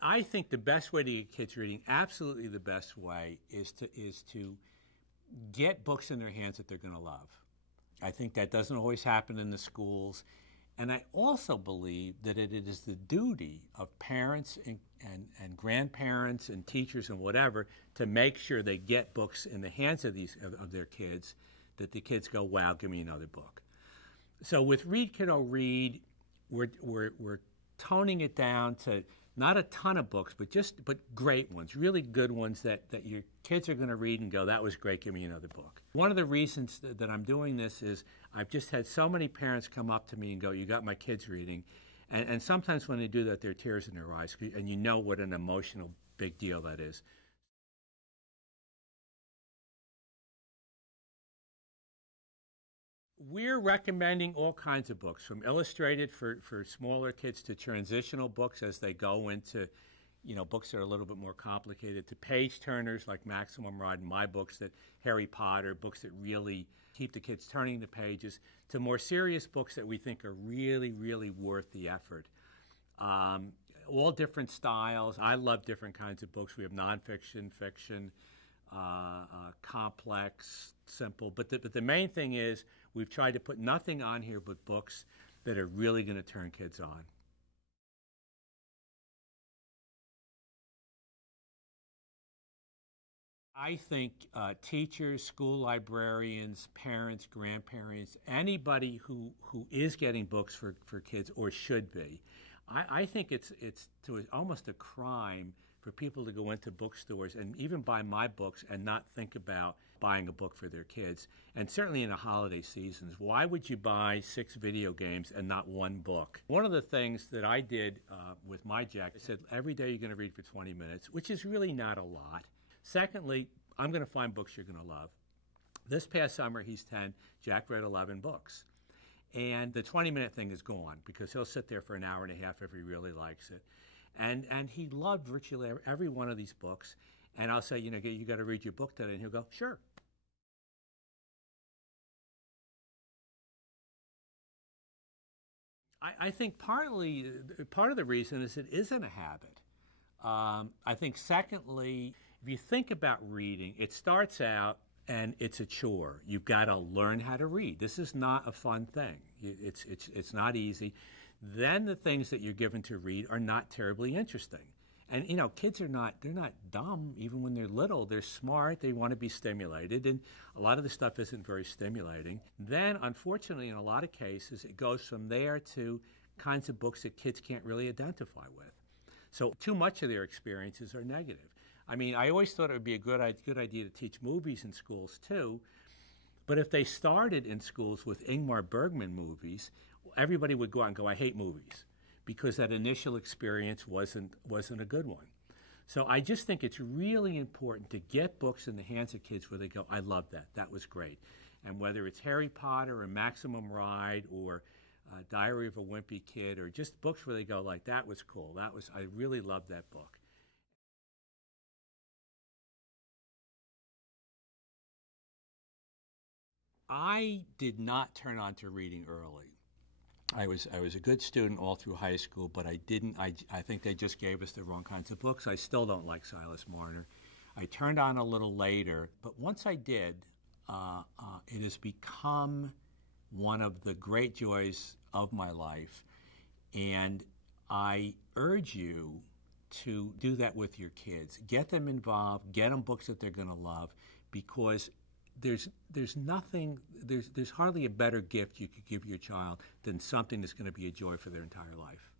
I think the best way to get kids reading, absolutely the best way, is to get books in their hands that they're going to love. I think that doesn't always happen in the schools. And I also believe that it is the duty of parents and grandparents and teachers and whatever to make sure they get books in the hands of their kids, that the kids go, wow, give me another book. So with Read Kiddo Read, we're toning it down to not a ton of books, but great ones, really good ones that your kids are going to read and go, that was great, give me another book. One of the reasons that I'm doing this is I've just had so many parents come up to me and go, you got my kids reading. And sometimes when they do that, there are tears in their eyes, and you know what an emotional big deal that is. We're recommending all kinds of books, from illustrated for smaller kids to transitional books as they go into, books that are a little bit more complicated, to page turners like Maximum Ride and my books, that Harry Potter, books that really keep the kids turning the pages, to more serious books that we think are really, really worth the effort. All different styles. I love different kinds of books. We have nonfiction, fiction, complex, simple. But the main thing is we've tried to put nothing on here but books that are really going to turn kids on. I think teachers, school librarians, parents, grandparents, anybody who is getting books for kids or should be, I think it's almost a crime for people to go into bookstores and even buy my books and not think about buying a book for their kids. And certainly in the holiday seasons, why would you buy 6 video games and not 1 book? One of the things that I did with my Jack, I said, every day you're going to read for 20 minutes, which is really not a lot. Secondly, I'm going to find books you're going to love. This past summer, he's 10, Jack read 11 books. And the 20-minute thing is gone because he'll sit there for an hour and a half if he really likes it. And he loved virtually every one of these books. And I'll say, you got to read your book today. And he'll go, sure. I think part of the reason is it isn't a habit. I think secondly, if you think about reading, it starts out and it's a chore. You've got to learn how to read. This is not a fun thing. It's not easy. Then the things that you're given to read are not terribly interesting. And kids they're not dumb even when they're little. They're smart. They want to be stimulated, and a lot of the stuff isn't very stimulating. Then, unfortunately, in a lot of cases, it goes from there to kinds of books that kids can't really identify with. So too much of their experiences are negative. I mean, I always thought it would be a good idea to teach movies in schools too. But if they started in schools with Ingmar Bergman movies, everybody would go out and go, I hate movies, because that initial experience wasn't a good one. So I just think it's really important to get books in the hands of kids where they go, I love that. That was great. And whether it's Harry Potter or Maximum Ride or Diary of a Wimpy Kid, or just books where they go like, that was cool. I really loved that book. I did not turn on to reading early. I was a good student all through high school, but I think they just gave us the wrong kinds of books. I still don't like Silas Marner. I turned on a little later, but once I did, it has become one of the great joys of my life. And I urge you to do that with your kids. Get them involved, get them books that they're going to love, because there's hardly a better gift you could give your child than something that's going to be a joy for their entire life.